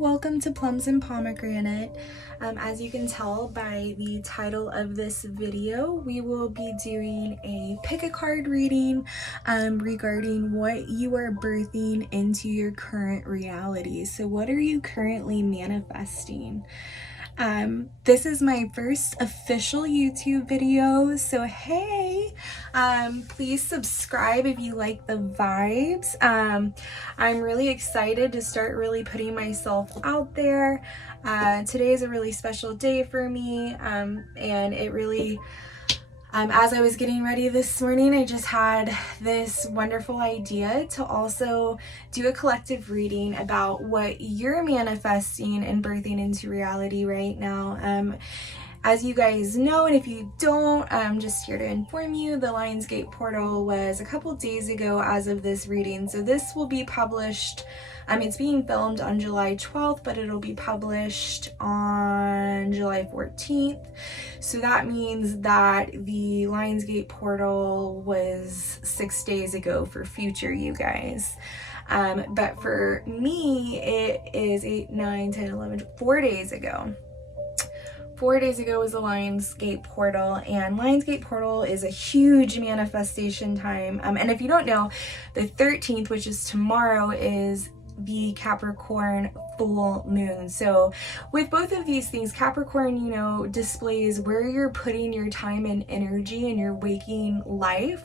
welcome to Plums and Pomegranate. As you can tell by the title of this video, we will be doing a pick a card reading regarding what you are birthing into your current reality. So what are you currently manifesting? This is my first official YouTube video, so hey, please subscribe if you like the vibes. I'm really excited to start really putting myself out there. Today is a really special day for me, and it really as I was getting ready this morning, I just had this wonderful idea to also do a collective reading about what you're manifesting and birthing into reality right now. As you guys know, and if you don't, I'm just here to inform you, the Lionsgate portal was a couple days ago as of this reading. So this will be published, it's being filmed on July 12th, but it'll be published on July 14th. So that means that the Lionsgate portal was 6 days ago for future you guys. But for me, it is 8, 9, 10, 11, 4 days ago. 4 days ago was the Lionsgate portal, and Lionsgate portal is a huge manifestation time. And if you don't know, the 13th, which is tomorrow, is the Capricorn full moon. So with both of these things, Capricorn, displays where you're putting your time and energy in your waking life.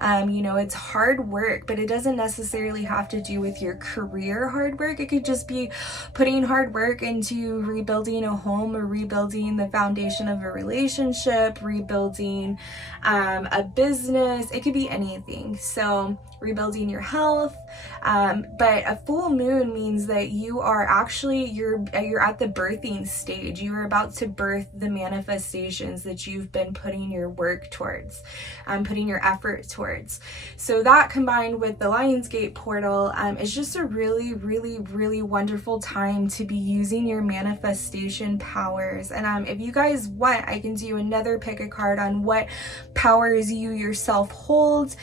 It's hard work, but it doesn't necessarily have to do with your career hard work. It could just be putting hard work into rebuilding a home or rebuilding the foundation of a relationship, rebuilding a business. It could be anything. So rebuilding your health, but a full moon means that you are actually you're at the birthing stage. You are about to birth the manifestations that you've been putting your work towards, putting your effort towards. So that combined with the Lionsgate portal is just a really, really, really wonderful time to be using your manifestation powers. And if you guys want, I can do another pick a card on what powers you yourself hold.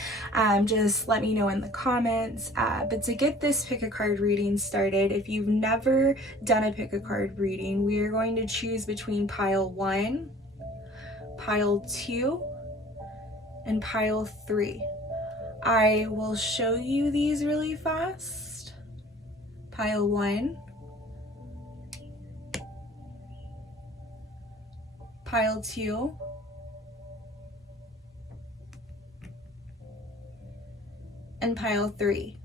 Just let me know in the comments. But to get this pick a card reading started, if you've never done a pick a card reading, we are going to choose between pile 1, pile 2, and pile 3. I will show you these really fast. Pile 1, pile 2, and pile 3.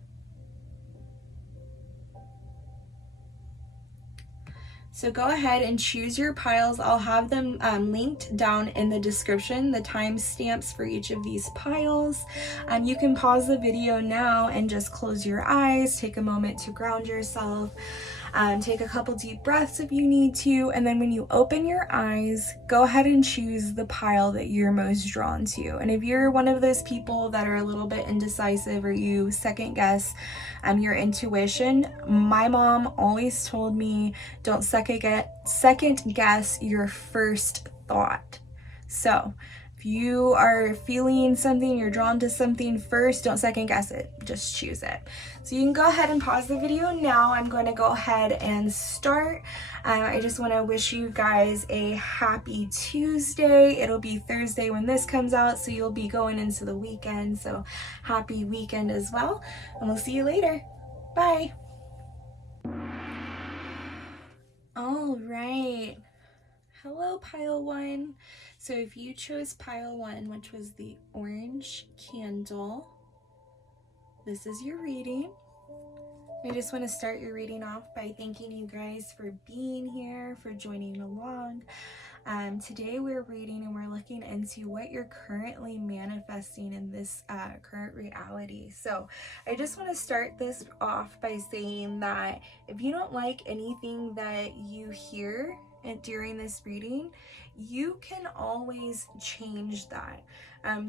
So go ahead and choose your piles. I'll have them linked down in the description, the timestamps for each of these piles. You can pause the video now and just close your eyes, take a moment to ground yourself. Take a couple deep breaths if you need to, and then when you open your eyes, go ahead and choose the pile that you're most drawn to. And if you're one of those people that are a little bit indecisive or you second guess your intuition, my mom always told me don't second guess your first thought. So if you are feeling something, you're drawn to something first, don't second guess it, just choose it. So you can go ahead and pause the video now. I'm going to go ahead and start. I just want to wish you guys a happy Tuesday. It'll be Thursday when this comes out, so you'll be going into the weekend. So happy weekend as well, and we'll see you later. Bye. All right. Hello, pile 1. So if you chose pile 1, which was the orange candle, this is your reading. I just want to start your reading off by thanking you guys for being here, for joining along. Today we're reading and we're looking into what you're currently manifesting in this current reality. So I just want to start this off by saying that if you don't like anything that you hear during this reading, you can always change that.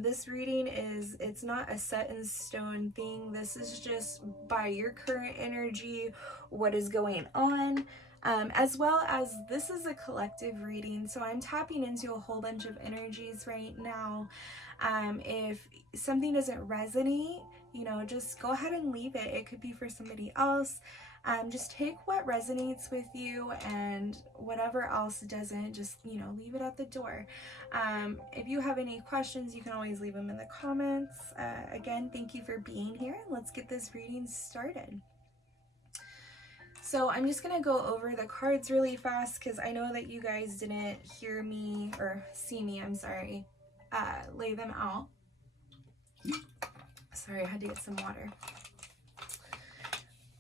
This reading it's not a set in stone thing. This is just by your current energy, what is going on. As well as this is a collective reading, so I'm tapping into a whole bunch of energies right now. If something doesn't resonate, just go ahead and leave it. It could be for somebody else. Just take what resonates with you, and whatever else doesn't, just, leave it at the door. If you have any questions, you can always leave them in the comments. Again, thank you for being here. Let's get this reading started. So I'm just going to go over the cards really fast because I know that you guys didn't hear me, or see me, I'm sorry, lay them out. Sorry, I had to get some water.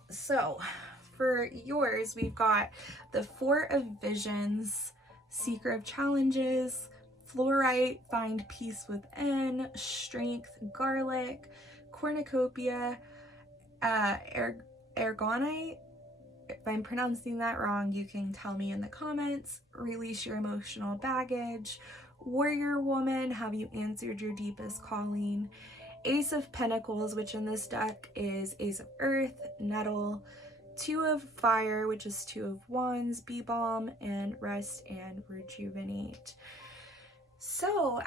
So for yours, we've got the Four of Visions, Seeker of Challenges, Fluorite, Find Peace Within, Strength, Garlic, Cornucopia, Argonite. If I'm pronouncing that wrong, you can tell me in the comments. Release your emotional baggage. Warrior Woman, have you answered your deepest calling? Ace of Pentacles, which in this deck is Ace of Earth, Nettle, Two of Fire, which is Two of Wands, Bee Balm, and Rest and Rejuvenate. So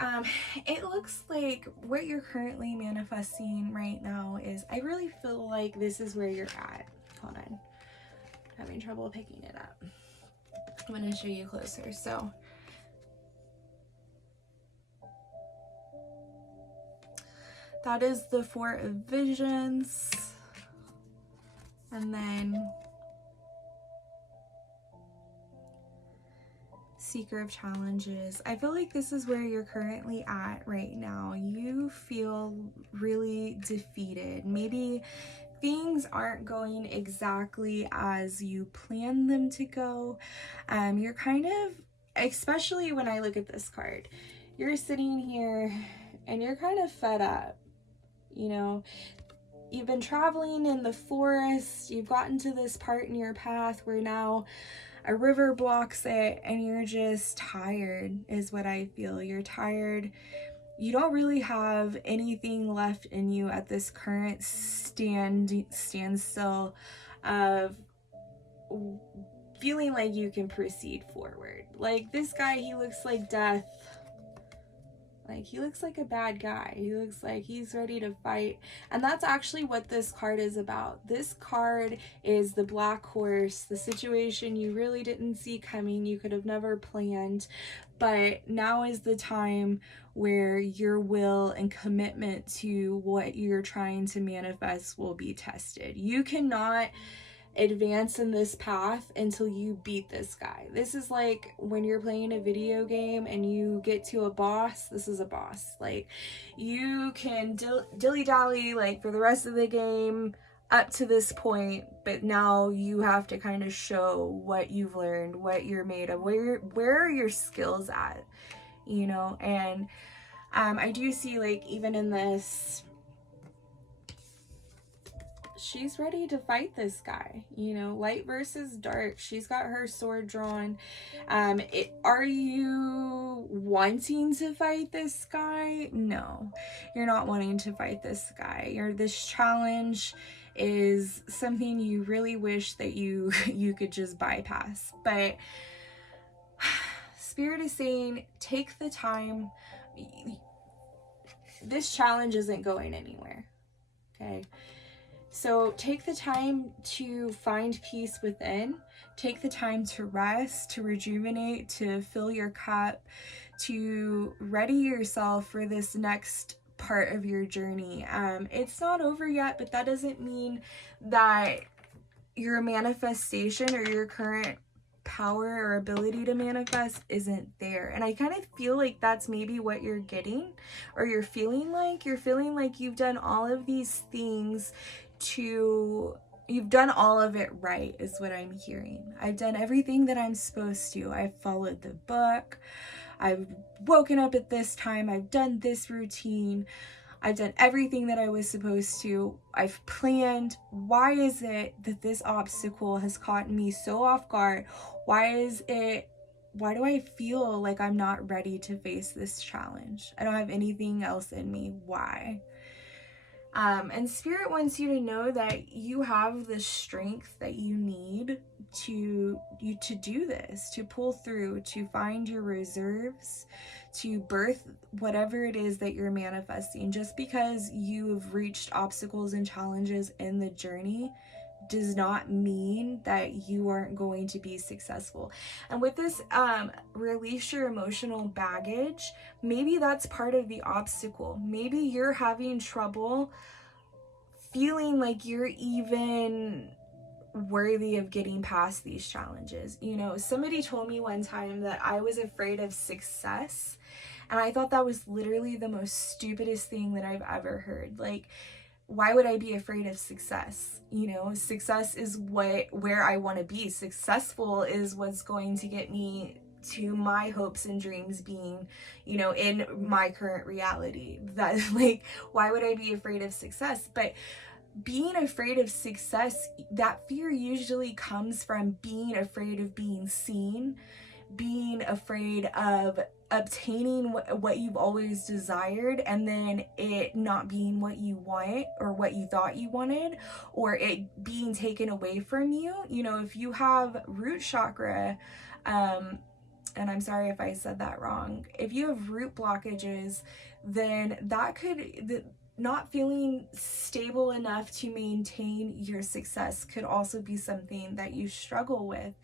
it looks like what you're currently manifesting right now is, I really feel like this is where you're at. Hold on. Having trouble picking it up. I'm going to show you closer. So that is the Four of Visions. And then Seeker of Challenges. I feel like this is where you're currently at right now. You feel really defeated. Maybe things aren't going exactly as you planned them to go. You're kind of, especially when I look at this card, you're sitting here and you're kind of fed up. You've been traveling in the forest, you've gotten to this part in your path where now a river blocks it, and you're just tired, is what I feel. You're tired. You don't really have anything left in you at this current standstill of feeling like you can proceed forward. Like, this guy, he looks like death. Like, he looks like a bad guy. He looks like he's ready to fight. And that's actually what this card is about. This card is the black horse, the situation you really didn't see coming, you could have never planned. But now is the time where your will and commitment to what you're trying to manifest will be tested. You cannot advance in this path until you beat this guy. This is like when you're playing a video game and you get to a boss. This is a boss. Like, you can dilly-dally like for the rest of the game up to this point, but now you have to kind of show what you've learned, what you're made of, where are your skills at, and I do see, like, even in this, she's ready to fight this guy, light versus dark. She's got her sword drawn. Are you wanting to fight this guy? No, you're not wanting to fight this guy. This challenge is something you really wish that you could just bypass. But Spirit is saying, take the time. This challenge isn't going anywhere. Okay. So take the time to find peace within. Take the time to rest, to rejuvenate, to fill your cup, to ready yourself for this next part of your journey. It's not over yet, but that doesn't mean that your manifestation or your current power or ability to manifest isn't there. And I kind of feel like that's maybe what you're getting, or you're feeling like you've done all of these things you've done all of it right, is what I'm hearing. I've done everything that I'm supposed to. I've followed the book. I've woken up at this time. I've done this routine. I've done everything that I was supposed to. I've planned. Why is it that this obstacle has caught me so off guard? Why do I feel like I'm not ready to face this challenge? I don't have anything else in me. Why? And Spirit wants you to know that you have the strength that you need to do this, to pull through, to find your reserves, to birth whatever it is that you're manifesting. Just because you've reached obstacles and challenges in the journey does not mean that you aren't going to be successful. And with this, release your emotional baggage, maybe that's part of the obstacle. Maybe you're having trouble feeling like you're even worthy of getting past these challenges. You know, somebody told me one time that I was afraid of success, and I thought that was literally the most stupidest thing that I've ever heard. Like, why would I be afraid of success? You know, success is where I want to be. Successful is what's going to get me to my hopes and dreams being, you know, in my current reality. That, like, why would I be afraid of success? But being afraid of success, that fear usually comes from being afraid of being seen, being afraid of obtaining what you've always desired, and then it not being what you want or what you thought you wanted, or it being taken away from you. You know, if you have root chakra, and I'm sorry if I said that wrong, if you have root blockages, then that could, not feeling stable enough to maintain your success could also be something that you struggle with.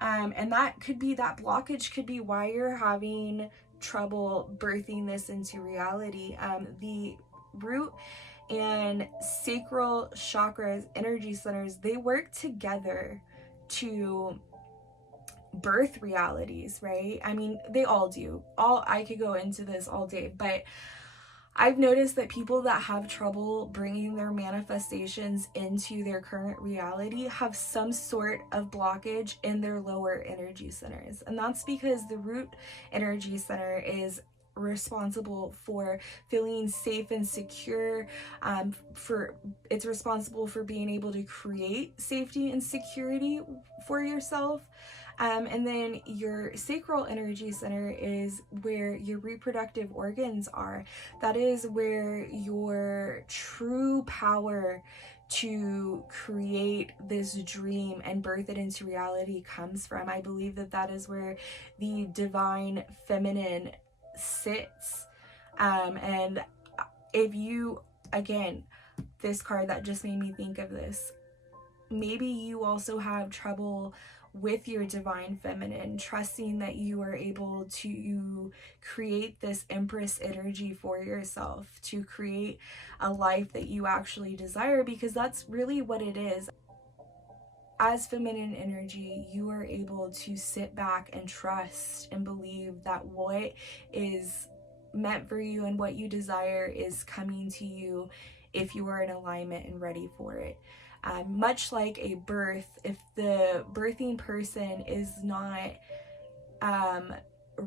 And that blockage could be why you're having trouble birthing this into reality. The root and sacral chakras, energy centers, they work together to birth realities, right? I mean, they all do. I could go into this all day, but I've noticed that people that have trouble bringing their manifestations into their current reality have some sort of blockage in their lower energy centers. And that's because the root energy center is responsible for feeling safe and secure. It's responsible for being able to create safety and security for yourself. And then your sacral energy center is where your reproductive organs are. That is where your true power to create this dream and birth it into reality comes from. I believe that is where the divine feminine sits. And if you, again, this card that just made me think of this, maybe you also have trouble with your divine feminine, trusting that you are able to create this empress energy for yourself, to create a life that you actually desire, because that's really what it is. As feminine energy, you are able to sit back and trust and believe that what is meant for you and what you desire is coming to you if you are in alignment and ready for it. Much like a birth, if the birthing person is not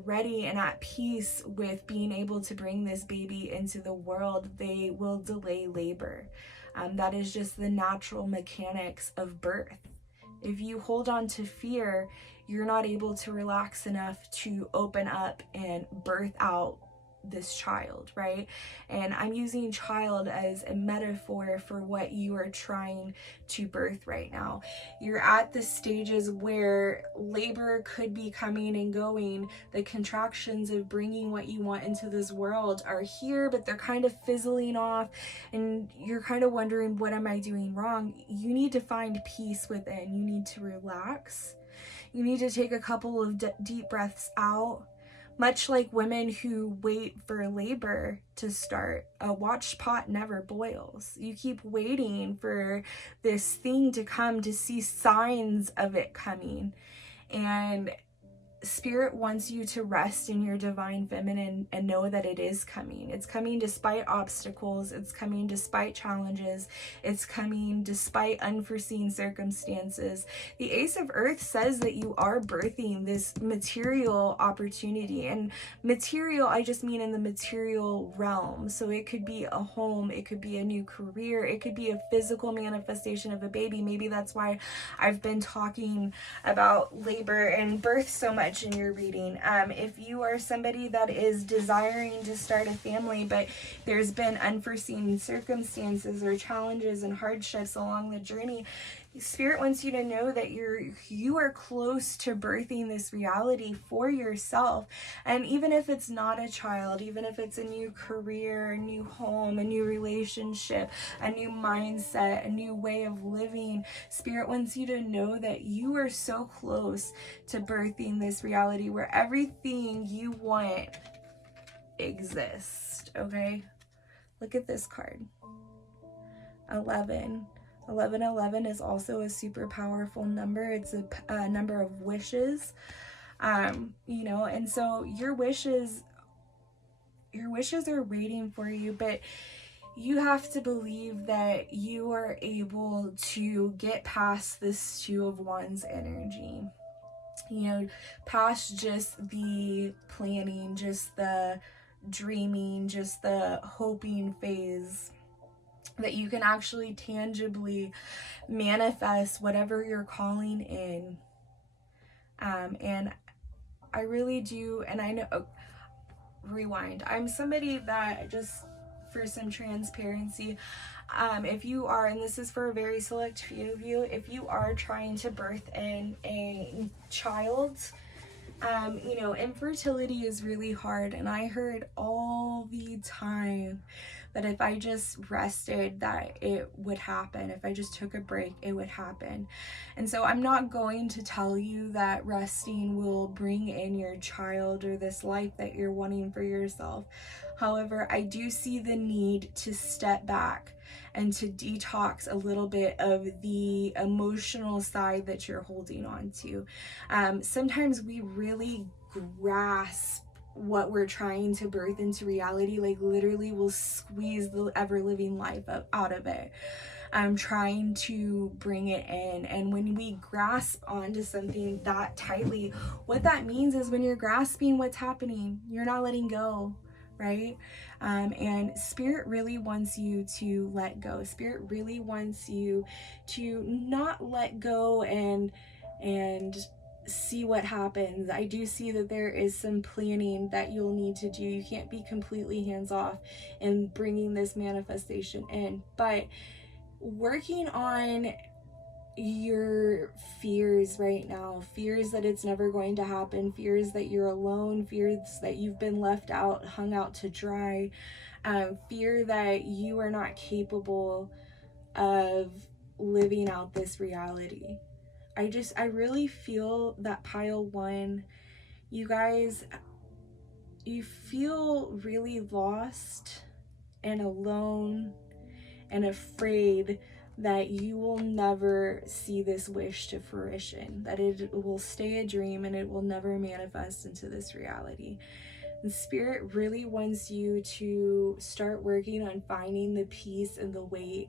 ready and at peace with being able to bring this baby into the world, they will delay labor. That is just the natural mechanics of birth. If you hold on to fear, you're not able to relax enough to open up and birth out this child, right? And I'm using child as a metaphor for what you are trying to birth right now. You're at the stages where labor could be coming and going. The contractions of bringing what you want into this world are here, but they're kind of fizzling off, and you're kind of wondering, what am I doing wrong? You need to find peace within. You need to relax. You need to take a couple of deep breaths out. Much like women who wait for labor to start, a watched pot never boils. You keep waiting for this thing to come, to see signs of it coming. And Spirit wants you to rest in your divine feminine and know that it is coming. It's coming despite obstacles. It's coming despite challenges. It's coming despite unforeseen circumstances. The Ace of Earth says that you are birthing this material opportunity. And material, I just mean in the material realm. So it could be a home. It could be a new career. It could be a physical manifestation of a baby. Maybe that's why I've been talking about labor and birth so much in your reading. If you are somebody that is desiring to start a family, but there's been unforeseen circumstances or challenges and hardships along the journey, Spirit wants you to know that you are close to birthing this reality for yourself. And even if it's not a child, even if it's a new career, a new home, a new relationship, a new mindset, a new way of living, Spirit wants you to know that you are so close to birthing this reality where everything you want exists. Okay? Look at this card. 11. 1111 is also a super powerful number. It's a number of wishes, you know, and so your wishes are waiting for you, but you have to believe that you are able to get past this Two of Wands energy, you know, past just the planning, just the dreaming, just the hoping phase, that you can actually tangibly manifest whatever you're calling in. And I really do, and I know, rewind. I'm somebody that, just for some transparency, if you are, and this is for a very select few of you, if you are trying to birth in a child, you know, infertility is really hard. And I heard all the time that if I just rested, that it would happen. If I just took a break, it would happen. And so I'm not going to tell you that resting will bring in your child or this life that you're wanting for yourself. However, I do see the need to step back and to detox a little bit of the emotional side that you're holding on to. Sometimes we really grasp what we're trying to birth into reality, like literally will squeeze the ever-living life out of it. I'm trying to bring it in. And when we grasp onto something that tightly, what that means is when you're grasping what's happening, you're not letting go, right? And Spirit really wants you to let go. Spirit really wants you to not let go and see what happens. I do see that there is some planning that you'll need to do. You can't be completely hands off in bringing this manifestation in, but working on your fears right now, fears that it's never going to happen, fears that you're alone, fears that you've been left out, hung out to dry, fear that you are not capable of living out this reality. I really feel that pile one, you guys, you feel really lost and alone and afraid that you will never see this wish to fruition, that it will stay a dream and it will never manifest into this reality. And Spirit really wants you to start working on finding the peace and the weight,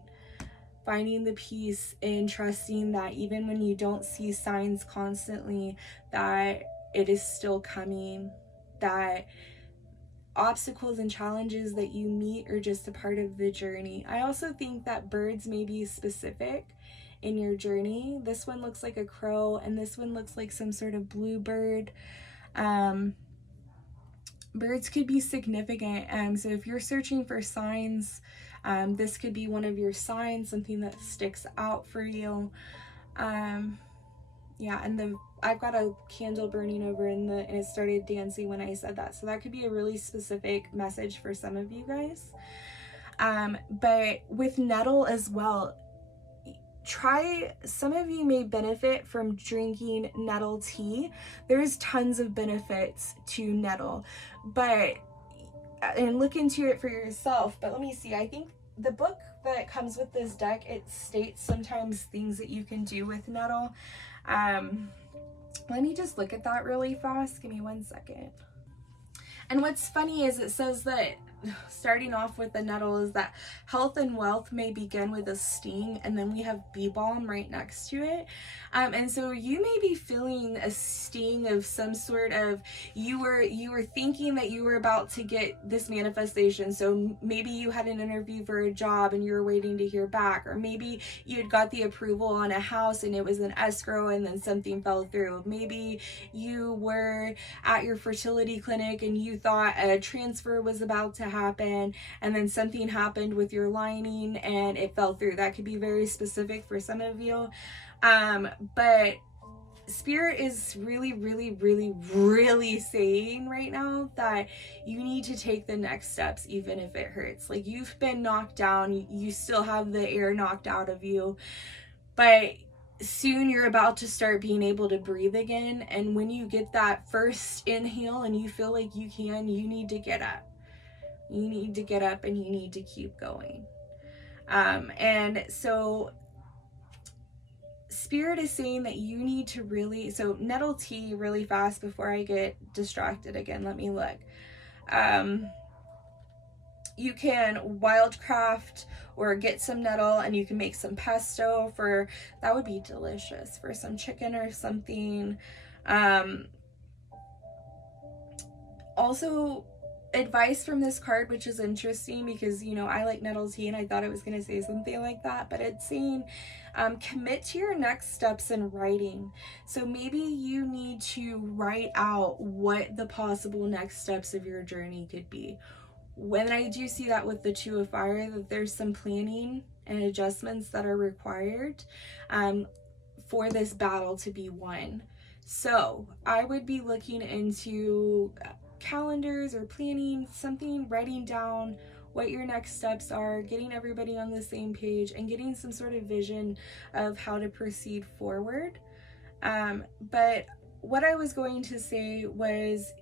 finding the peace in trusting that even when you don't see signs constantly, that it is still coming, that obstacles and challenges that you meet are just a part of the journey. I also think that birds may be specific in your journey. This one looks like a crow, and this one looks like some sort of bluebird. Birds could be significant. So if you're searching for signs, this could be one of your signs, something that sticks out for you. Yeah, and I've got a candle burning over and it started dancing when I said that. So that could be a really specific message for some of you guys. But with nettle as well, some of you may benefit from drinking nettle tea. There's tons of benefits to nettle, and look into it for yourself. But let me see, I think the book that comes with this deck, it states sometimes things that you can do with nettle. Let me just look at that really fast. Give me 1 second. And what's funny is it says that, starting off with the nettle, is that health and wealth may begin with a sting, and then we have bee balm right next to it. And so you may be feeling a sting of some sort of, you were thinking that you were about to get this manifestation. So maybe you had an interview for a job and you were waiting to hear back, or maybe you had got the approval on a house and it was an escrow and then something fell through. Maybe you were at your fertility clinic and you thought a transfer was about to happen, and then something happened with your lining and it fell through. That could be very specific for some of you. But Spirit is really, really, really, really saying right now that you need to take the next steps, even if it hurts. Like, you've been knocked down, you still have the air knocked out of you, but soon you're about to start being able to breathe again. And when you get that first inhale and you feel like you can, you need to get up. You need to get up and you need to keep going. And so Spirit is saying that you need to really, so nettle tea really fast before I get distracted again. Let me look. You can wildcraft or get some nettle and you can make some pesto for, that would be delicious for some chicken or something. Also, advice from this card, which is interesting because, you know, I like nettle tea and I thought it was going to say something like that, but it's saying commit to your next steps in writing. So maybe you need to write out what the possible next steps of your journey could be. When I do see that with the Two of Fire, that there's some planning and adjustments that are required for this battle to be won. So I would be looking into calendars or planning something, writing down what your next steps are, getting everybody on the same page, and getting some sort of vision of how to proceed forward. But what I was going to say was,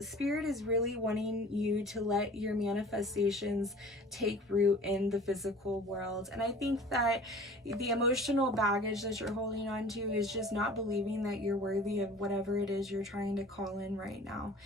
Spirit is really wanting you to let your manifestations take root in the physical world. And I think that the emotional baggage that you're holding on to is just not believing that you're worthy of whatever it is you're trying to call in right now.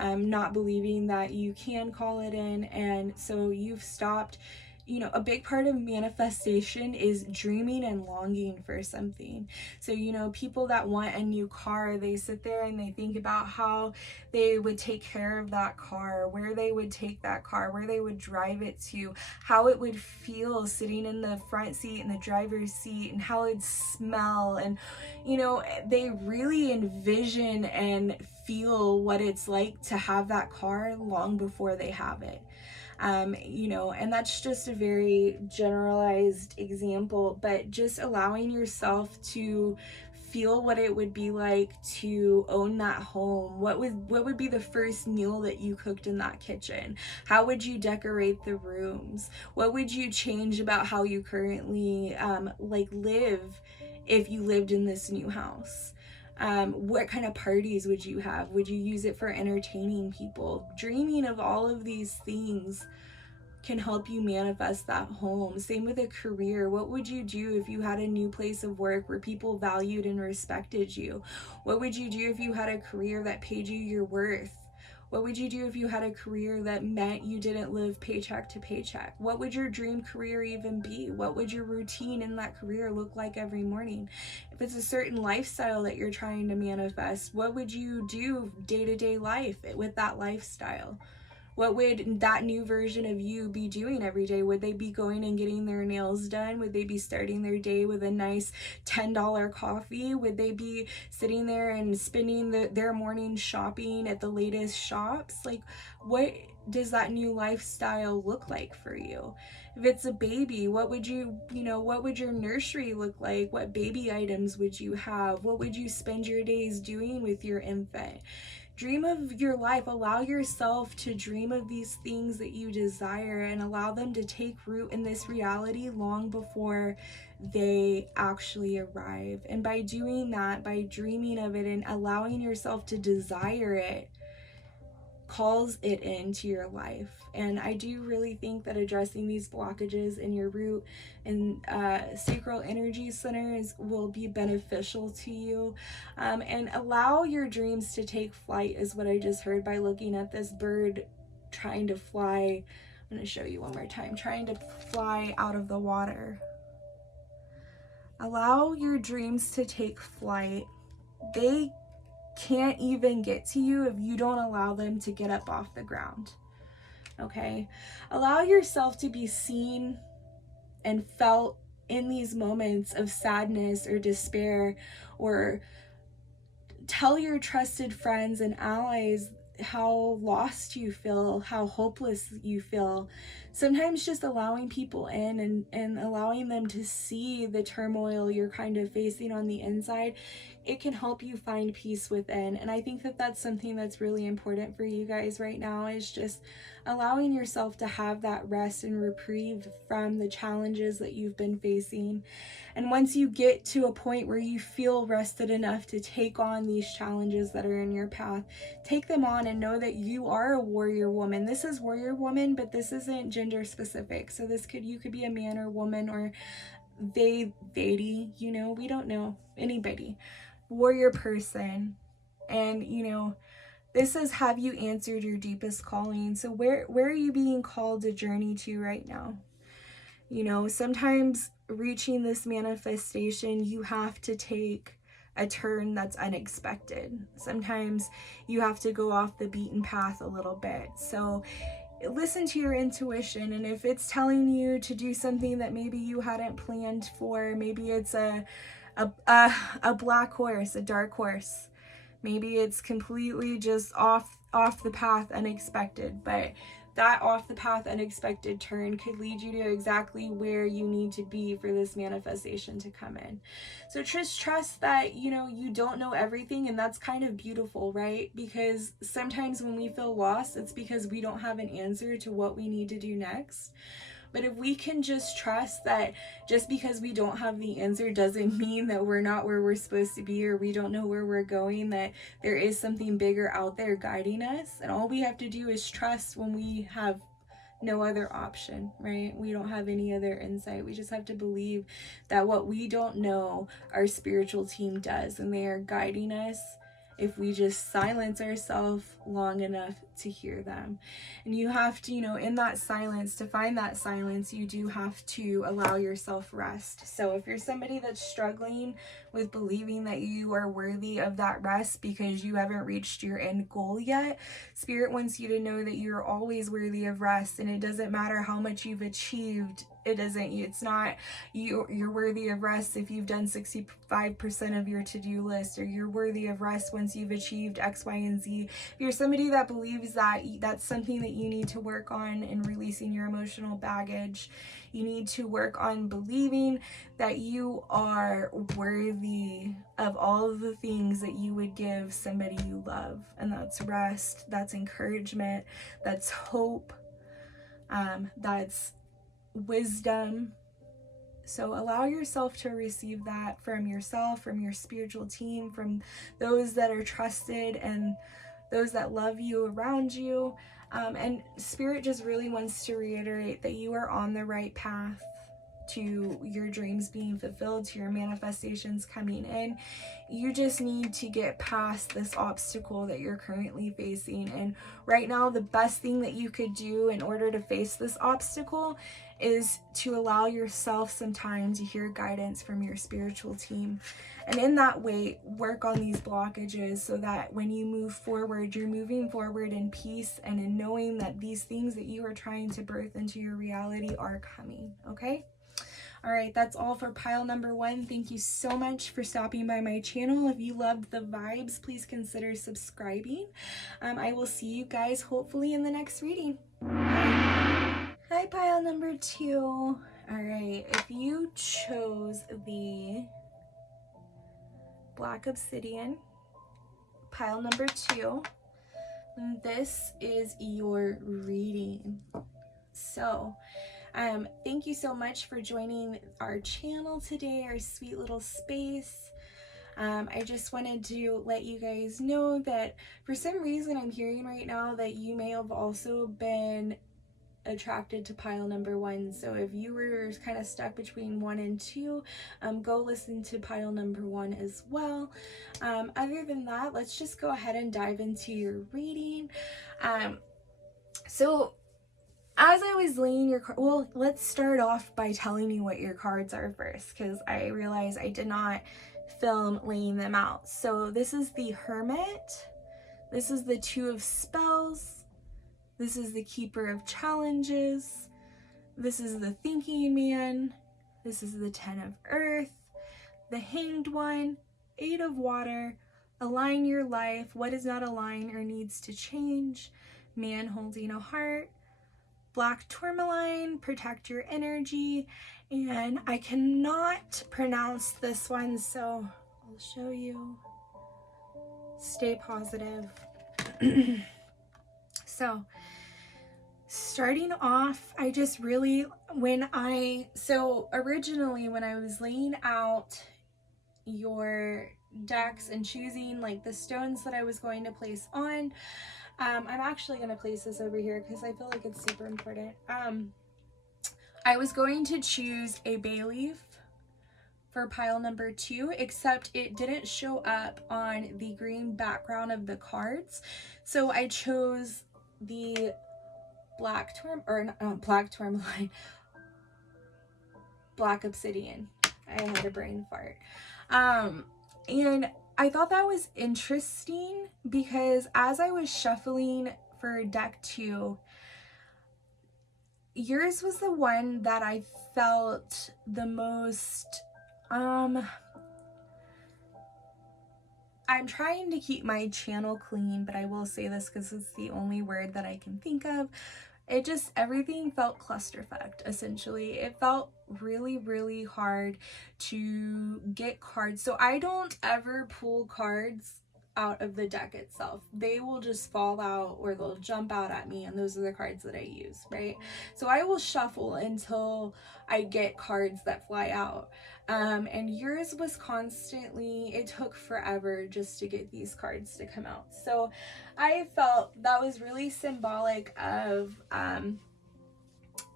Not believing that you can call it in. And so you've stopped. You know, a big part of manifestation is dreaming and longing for something. So, you know, people that want a new car, they sit there and they think about how they would take care of that car, where they would take that car, where they would drive it to, how it would feel sitting in the front seat and the driver's seat, and how it'd smell. And, you know, they really envision and feel what it's like to have that car long before they have it. You know, and that's just a very generalized example, but just allowing yourself to feel what it would be like to own that home. What would be the first meal that you cooked in that kitchen? How would you decorate the rooms? What would you change about how you currently live if you lived in this new house? What kind of parties would you have? Would you use it for entertaining people? Dreaming of all of these things can help you manifest that home. Same with a career. What would you do if you had a new place of work where people valued and respected you? What would you do if you had a career that paid you your worth? What would you do if you had a career that meant you didn't live paycheck to paycheck? What would your dream career even be? What would your routine in that career look like every morning? If it's a certain lifestyle that you're trying to manifest, what would you do day-to-day life with that lifestyle? What would that new version of you be doing every day? Would they be going and getting their nails done? Would they be starting their day with a nice $10 coffee? Would they be sitting there and spending their morning shopping at the latest shops? Like, what does that new lifestyle look like for you? If it's a baby, what would what would your nursery look like? What baby items would you have? What would you spend your days doing with your infant? Dream of your life. Allow yourself to dream of these things that you desire and allow them to take root in this reality long before they actually arrive. And by doing that, by dreaming of it and allowing yourself to desire it, calls it into your life. And I do really think that addressing these blockages in your root and sacral energy centers will be beneficial to you. And allow your dreams to take flight is what I just heard by looking at this bird trying to fly. I'm going to show you one more time, trying to fly out of the water. Allow your dreams to take flight. They can't even get to you if you don't allow them to get up off the ground. Okay? Allow yourself to be seen and felt in these moments of sadness or despair, or tell your trusted friends and allies lost you feel, how hopeless you feel. Sometimes just allowing people in and allowing them to see the turmoil you're kind of facing on the inside, it can help you find peace within. And I think that that's something that's really important for you guys right now, is just allowing yourself to have that rest and reprieve from the challenges that you've been facing. And once you get to a point where you feel rested enough to take on these challenges that are in your path, take them on and know that you are a warrior woman. This is warrior woman, but this isn't gender specific. So you could be a man or woman, or they, you know, we don't know, anybody. Warrior person. And, you know, this is, have you answered your deepest calling? So where are you being called to journey to right now? You know, sometimes reaching this manifestation, you have to take a turn that's unexpected. Sometimes you have to go off the beaten path a little bit. So listen to your intuition, and if it's telling you to do something that maybe you hadn't planned for, maybe it's a black horse, a dark horse, maybe it's completely just off the path, unexpected, but that off the path unexpected turn could lead you to exactly where you need to be for this manifestation to come in. So just trust that, you know, you don't know everything, and that's kind of beautiful, right? Because sometimes when we feel lost, it's because we don't have an answer to what we need to do next. But if we can just trust that just because we don't have the answer doesn't mean that we're not where we're supposed to be, or we don't know where we're going, that there is something bigger out there guiding us. And all we have to do is trust when we have no other option, right? We don't have any other insight. We just have to believe that what we don't know, our spiritual team does, and they are guiding us if we just silence ourselves long enough to hear them. And you have to, you know, in that silence, to find that silence, you do have to allow yourself rest. So if you're somebody that's struggling with believing that you are worthy of that rest because you haven't reached your end goal yet, Spirit wants you to know that you're always worthy of rest, and it doesn't matter how much you've achieved. It's not you're worthy of rest if you've done 65% of your to-do list, or you're worthy of rest once you've achieved X, Y, and Z. If you're somebody that believes that that's something that you need to work on in releasing your emotional baggage, you need to work on believing that you are worthy of all of the things that you would give somebody you love. And that's rest, that's encouragement, that's hope, that's wisdom. So allow yourself to receive that from yourself, from your spiritual team, from those that are trusted and those that love you around you. And Spirit just really wants to reiterate that you are on the right path to your dreams being fulfilled, to your manifestations coming in. You just need to get past this obstacle that you're currently facing. And right now, the best thing that you could do in order to face this obstacle is to allow yourself some time to hear guidance from your spiritual team. And in that way, work on these blockages so that when you move forward, you're moving forward in peace and in knowing that these things that you are trying to birth into your reality are coming, okay? All right, that's all for pile number 1. Thank you so much for stopping by my channel. If you loved the vibes, please consider subscribing. I will see you guys hopefully in the next reading. Hi, pile number 2. All right, if you chose the Black Obsidian, pile number 2, this is your reading. So, thank you so much for joining our channel today, our sweet little space. I just wanted to let you guys know that for some reason I'm hearing right now that you may have also been attracted to pile number 1. So if you were kind of stuck between 1 and 2, go listen to pile number 1 as well. Other than that, let's just go ahead and dive into your reading. So as I was laying your card, well, let's start off by telling you what your cards are first, because I realized I did not film laying them out. So this is the Hermit, this is the Two of Spells, this is the Keeper of Challenges, this is the Thinking Man, this is the Ten of Earth, the Hanged One, Eight of Water, align your life, what is not aligned or needs to change, man holding a heart, black tourmaline, protect your energy, and I cannot pronounce this one, so I'll show you. Stay positive. So starting off, I just really, originally when I was laying out your decks and choosing like the stones that I was going to place on, I'm actually going to place this over here because I feel like it's super important. I was going to choose a bay leaf for pile number 2, except it didn't show up on the green background of the cards. So I chose the black tourmaline, black obsidian. I had a brain fart. And I thought that was interesting because as I was shuffling for deck 2, yours was the one that I felt the most, I'm trying to keep my channel clean, but I will say this because it's the only word that I can think of. It just, everything felt clusterfucked, essentially. It felt really, really hard to get cards. So I don't ever pull cards out of the deck itself. They will just fall out or they'll jump out at me, and those are the cards that I use, right? So I will shuffle until I get cards that fly out. And yours was constantly, it took forever just to get these cards to come out. So I felt that was really symbolic of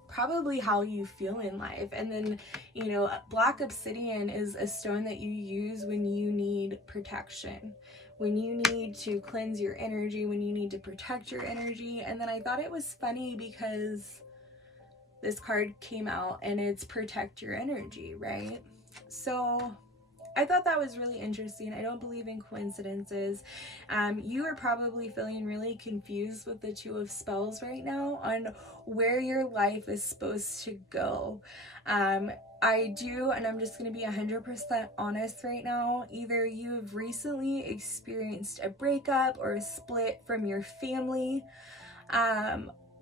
probably how you feel in life. And then, you know, black obsidian is a stone that you use when you need protection, when you need to cleanse your energy, when you need to protect your energy. And then I thought it was funny because this card came out and it's protect your energy, right? So I thought that was really interesting. I don't believe in coincidences. You are probably feeling really confused with the 2 of spells right now on where your life is supposed to go. I do, and I'm just going to be 100% honest right now. Either you have recently experienced a breakup or a split from your family,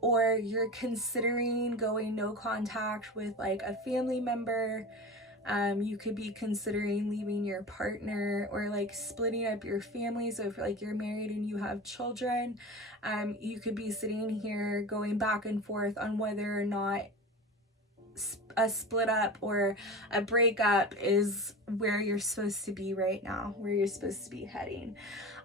or you're considering going no contact with like a family member. You could be considering leaving your partner or like splitting up your family. So if like you're married and you have children, you could be sitting here going back and forth on whether or not a split up or a breakup is where you're supposed to be right now, where you're supposed to be heading.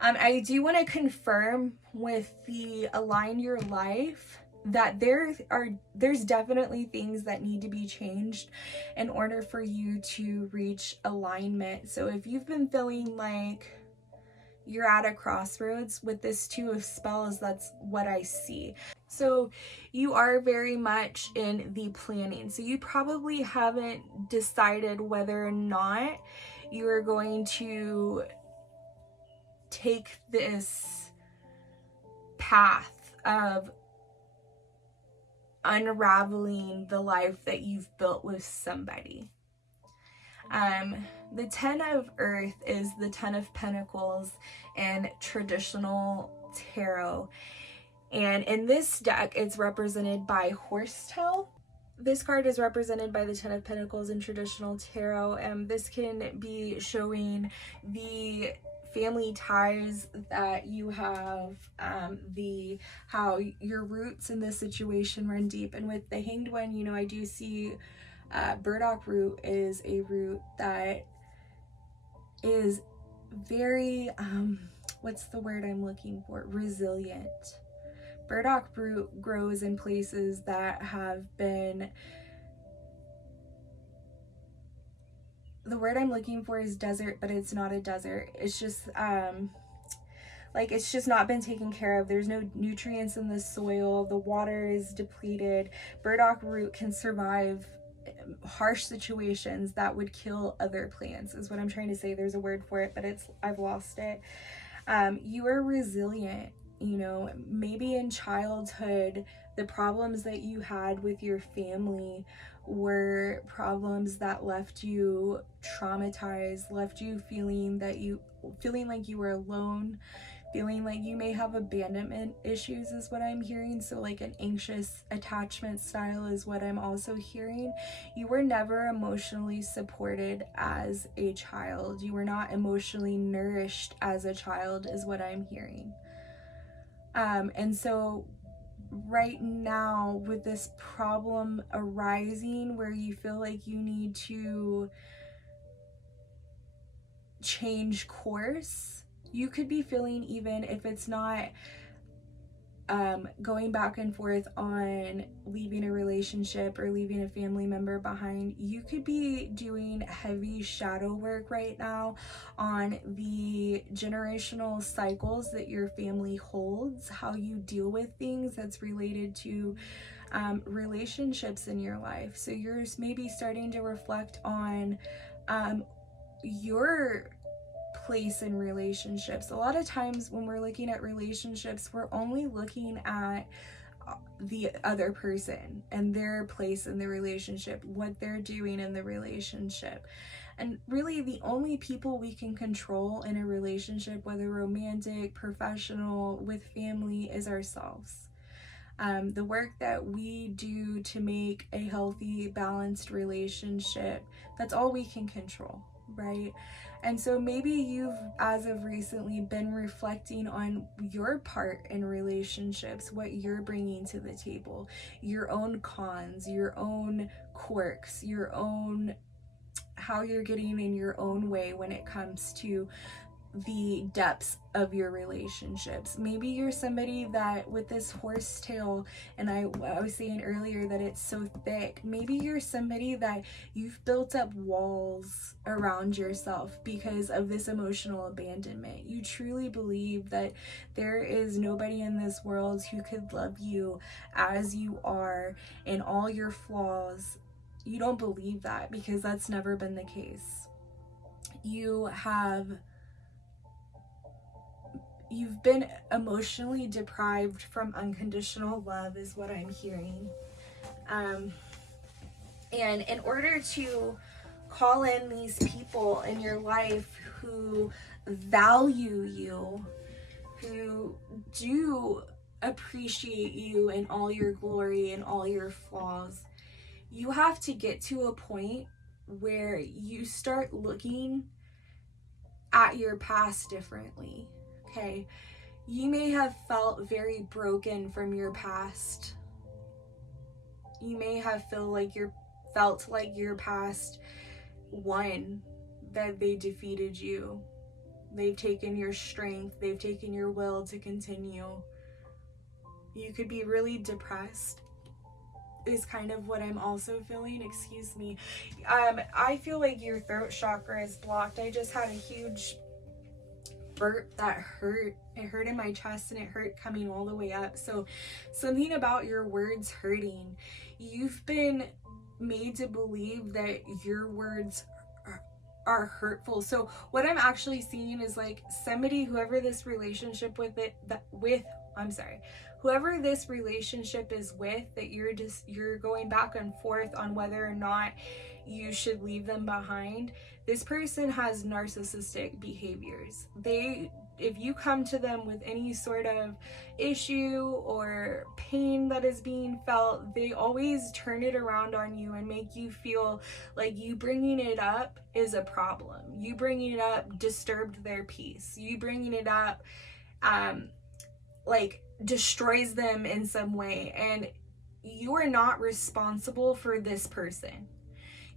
I do want to confirm with the align your life that there's definitely things that need to be changed in order for you to reach alignment. So if you've been feeling like you're at a crossroads with this 2 of spells, that's what I see. So you are very much in the planning. So you probably haven't decided whether or not you are going to take this path of unraveling the life that you've built with somebody. The 10 of Earth is the 10 of Pentacles in traditional tarot. And in this deck, it's represented by horsetail. This card is represented by the 10 of Pentacles in traditional tarot. This can be showing the family ties that you have, how your roots in this situation run deep. And with the Hanged One, you know, I do see burdock root is a root that is very, what's the word I'm looking for? Resilient. Burdock root grows in places that have been, the word I'm looking for is desert, but it's not a desert. It's just, like it's just not been taken care of. There's no nutrients in the soil. The water is depleted. Burdock root can survive harsh situations that would kill other plants, is what I'm trying to say. There's a word for it, but I've lost it. You are resilient. You know, maybe in childhood, the problems that you had with your family were problems that left you traumatized, left you feeling that you feeling like you were alone, feeling like you may have abandonment issues is what I'm hearing. So like an anxious attachment style is what I'm also hearing. You were never emotionally supported as a child. You were not emotionally nourished as a child is what I'm hearing. And so right now, with this problem arising where you feel like you need to change course, you could be feeling, even if it's not going back and forth on leaving a relationship or leaving a family member behind, you could be doing heavy shadow work right now on the generational cycles that your family holds, how you deal with things that's related to relationships in your life. So you're maybe starting to reflect on your place in relationships. A lot of times when we're looking at relationships, we're only looking at the other person and their place in the relationship, what they're doing in the relationship. And really the only people we can control in a relationship, whether romantic, professional, with family, is ourselves. The work that we do to make a healthy, balanced relationship, that's all we can control, right? And so maybe you've, as of recently, been reflecting on your part in relationships, what you're bringing to the table, your own cons, your own quirks, your own, how you're getting in your own way when it comes to the depths of your relationships. Maybe you're somebody that, with this horse tail, and I was saying earlier that it's so thick, maybe you're somebody that you've built up walls around yourself because of this emotional abandonment. You truly believe that there is nobody in this world who could love you as you are and all your flaws. You don't believe that because that's never been the case. You've been emotionally deprived from unconditional love is what I'm hearing. And in order to call in these people in your life who value you, who do appreciate you in all your glory and all your flaws, you have to get to a point where you start looking at your past differently. Okay, you may have felt very broken from your past. You may have felt like your past won, that they defeated you. They've taken your strength, they've taken your will to continue. You could be really depressed, is kind of what I'm also feeling. Excuse me. I feel like your throat chakra is blocked. I just had a huge burp that hurt. It hurt in my chest and it hurt coming all the way up. So something about your words hurting. You've been made to believe that your words are hurtful. So what I'm actually seeing is like somebody, whoever this relationship whoever this relationship is with, that you're going back and forth on whether or not you should leave them behind. This person has narcissistic behaviors. If you come to them with any sort of issue or pain that is being felt, they always turn it around on you and make you feel like you bringing it up is a problem. You bringing it up disturbed their peace. You bringing it up like destroys them in some way, and you are not responsible for this person.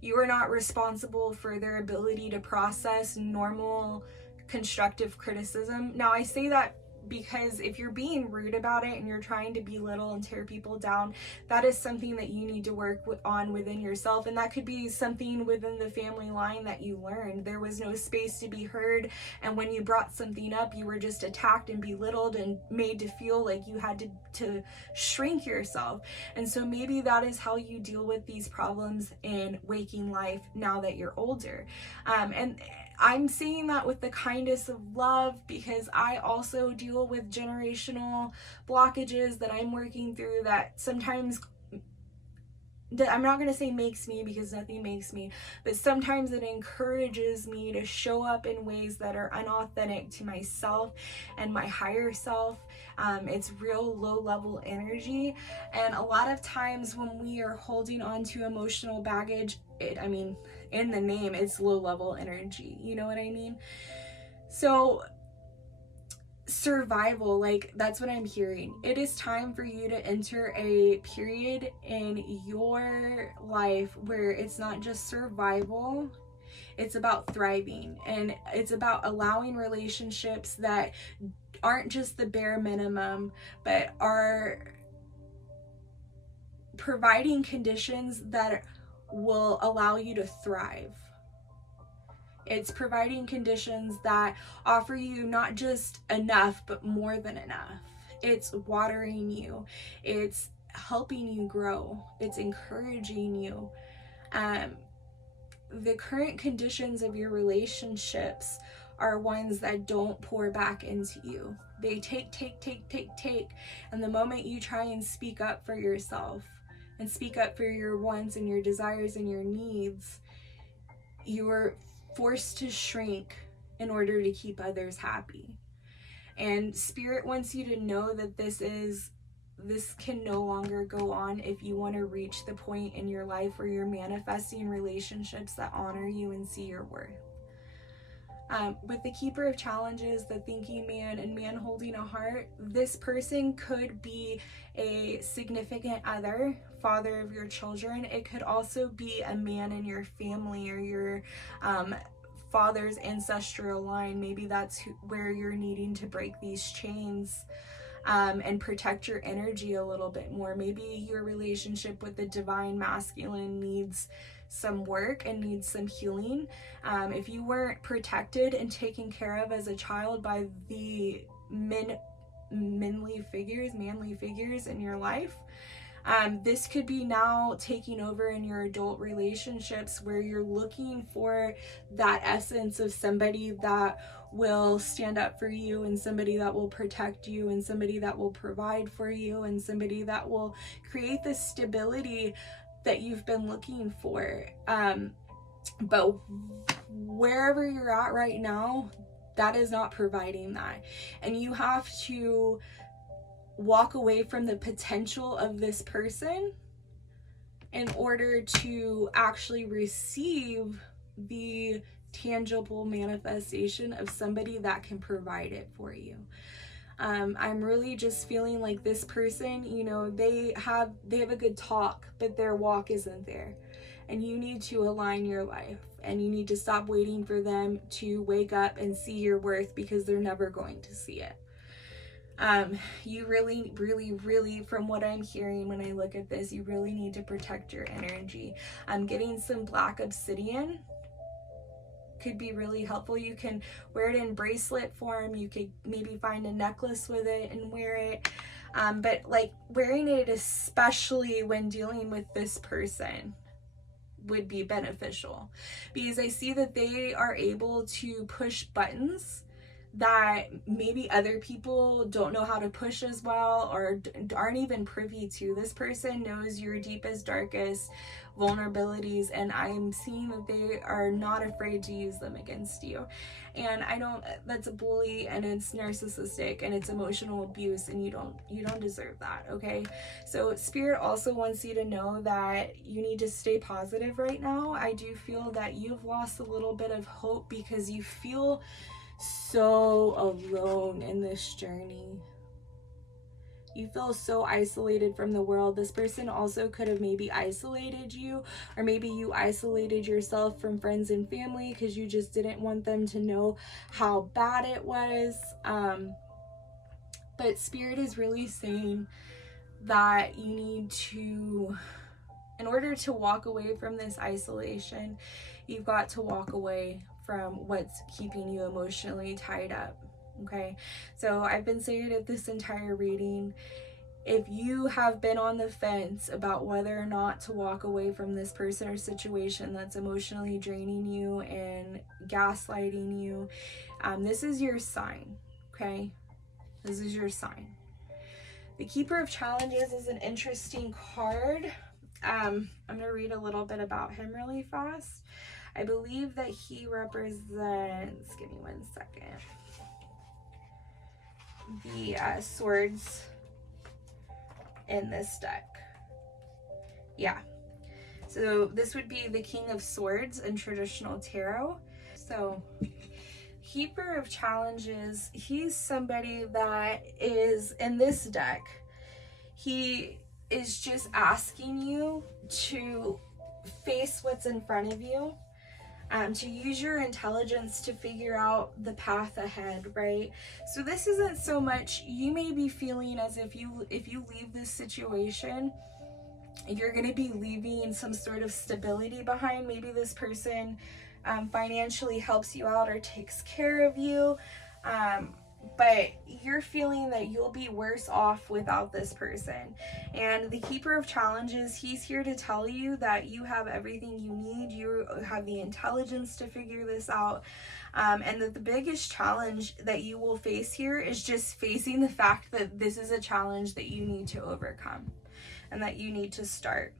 You are not responsible for their ability to process normal constructive criticism. Now I say that because if you're being rude about it and you're trying to belittle and tear people down, that is something that you need to work on within yourself. And that could be something within the family line that you learned. There was no space to be heard, and when you brought something up, you were just attacked and belittled and made to feel like you had to shrink yourself. And so maybe that is how you deal with these problems in waking life now that you're older. And I'm saying that with the kindness of love, because I also deal with generational blockages that I'm working through, that sometimes I'm not going to say makes me, because nothing makes me, but sometimes it encourages me to show up in ways that are unauthentic to myself and my higher self. It's real low level energy. And a lot of times when we are holding on to emotional baggage, in the name, it's low level energy. You know what I mean? So survival, like, that's what I'm hearing. It is time for you to enter a period in your life where it's not just survival, it's about thriving, and it's about allowing relationships that aren't just the bare minimum, but are providing conditions that will allow you to thrive. It's providing conditions that offer you not just enough, but more than enough. It's watering you. It's helping you grow. It's encouraging you. The current conditions of your relationships are ones that don't pour back into you. They take. And the moment you try and speak up for yourself and speak up for your wants and your desires and your needs, you're forced to shrink in order to keep others happy. And Spirit wants you to know that this can no longer go on if you want to reach the point in your life where you're manifesting relationships that honor you and see your worth. With the Keeper of Challenges, the Thinking Man, and Man Holding a Heart, this person could be a significant other, father of your children. It could also be a man in your family or your father's ancestral line. Maybe that's where you're needing to break these chains and protect your energy a little bit more. Maybe your relationship with the divine masculine needs some work and needs some healing. If you weren't protected and taken care of as a child by the manly figures in your life, this could be now taking over in your adult relationships, where you're looking for that essence of somebody that will stand up for you, and somebody that will protect you, and somebody that will provide for you, and somebody that will create the stability that you've been looking for. But wherever you're at right now, that is not providing that. And you have to walk away from the potential of this person in order to actually receive the tangible manifestation of somebody that can provide it for you. I'm really just feeling like this person, they have a good talk, but their walk isn't there. And you need to align your life, and you need to stop waiting for them to wake up and see your worth, because they're never going to see it. You really, from what I'm hearing when I look at this, you really need to protect your energy. I'm getting some black obsidian. Could be really helpful. You can wear it in bracelet form. You could maybe find a necklace with it and wear it. But like wearing it, especially when dealing with this person, would be beneficial, because I see that they are able to push buttons that maybe other people don't know how to push as well, or aren't even privy to. This person knows your deepest, darkest vulnerabilities, and I'm seeing that they are not afraid to use them against you. And that's a bully, and it's narcissistic, and it's emotional abuse, and you don't deserve that, okay? So Spirit also wants you to know that you need to stay positive right now. I do feel that you've lost a little bit of hope because you feel so alone in this journey. You feel so isolated from the world. This person also could have maybe isolated you, or maybe you isolated yourself from friends and family because you just didn't want them to know how bad it was. But Spirit is really saying that you need to, in order to walk away from this isolation, you've got to walk away from what's keeping you emotionally tied up. Okay, so I've been saying it this entire reading. If you have been on the fence about whether or not to walk away from this person or situation that's emotionally draining you and gaslighting you, this is your sign. Okay, this is your sign. The Keeper of Challenges is an interesting card. I'm going to read a little bit about him really fast. I believe that he represents, give me 1 second, the swords in this deck. Yeah. So this would be the King of Swords in traditional tarot. So Keeper of Challenges, he's somebody that is in this deck. He is just asking you to face what's in front of you, to use your intelligence to figure out the path ahead, right? So this isn't so much, you may be feeling as if you leave this situation, you're going to be leaving some sort of stability behind. Maybe this person financially helps you out or takes care of you, but you're feeling that you'll be worse off without this person. And the Keeper of Challenges, he's here to tell you that you have everything you need. You have the intelligence to figure this out. And that the biggest challenge that you will face here is just facing the fact that this is a challenge that you need to overcome and that you need to start.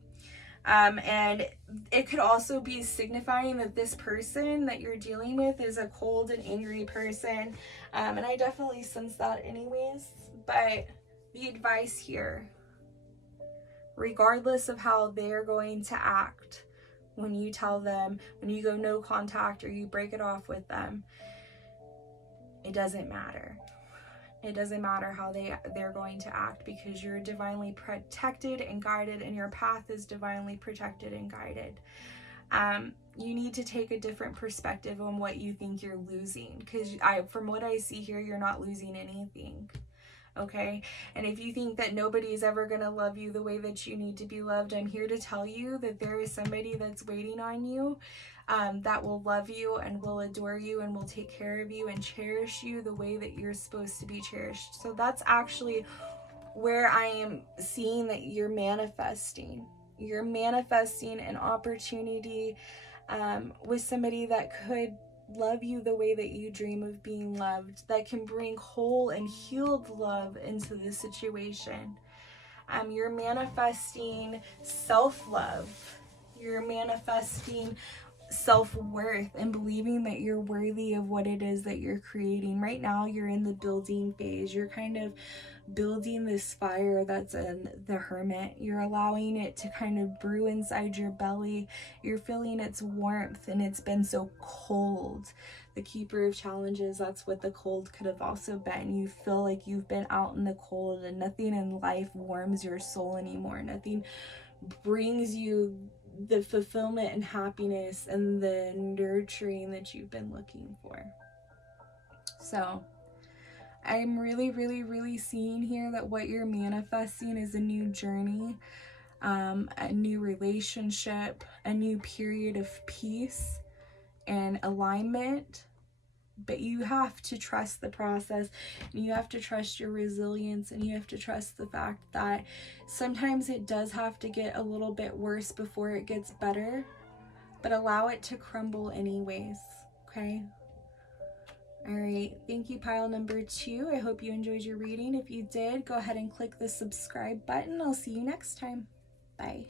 And it could also be signifying that this person that you're dealing with is a cold and angry person. And I definitely sense that anyways. But the advice here, regardless of how they're going to act when you tell them, when you go no contact or you break it off with them, it doesn't matter. It doesn't matter how they're going to act, because you're divinely protected and guided, and your path is divinely protected and guided. You need to take a different perspective on what you think you're losing, because from what I see here, you're not losing anything. Okay? And if you think that nobody's ever going to love you the way that you need to be loved, I'm here to tell you that there is somebody that's waiting on you, that will love you and will adore you and will take care of you and cherish you the way that you're supposed to be cherished. So that's actually where I am seeing that you're manifesting. You're manifesting an opportunity with somebody that could love you the way that you dream of being loved, that can bring whole and healed love into the situation. You're manifesting self-love. You're manifesting self-worth and believing that you're worthy of what it is that you're creating. Right now, you're in the building phase. You're kind of building this fire that's in the Hermit. You're allowing it to kind of brew inside your belly. You're feeling its warmth, and it's been so cold. The Keeper of Challenges, that's what the cold could have also been. You feel like you've been out in the cold, and nothing in life warms your soul anymore. Nothing brings you the fulfillment and happiness and the nurturing that you've been looking for. So I'm really seeing here that what you're manifesting is a new journey, a new relationship, a new period of peace and alignment. But you have to trust the process, and you have to trust your resilience, and you have to trust the fact that sometimes it does have to get a little bit worse before it gets better, but allow it to crumble anyways, okay? All right, thank you, pile number 2. I hope you enjoyed your reading. If you did, go ahead and click the subscribe button. I'll see you next time. Bye.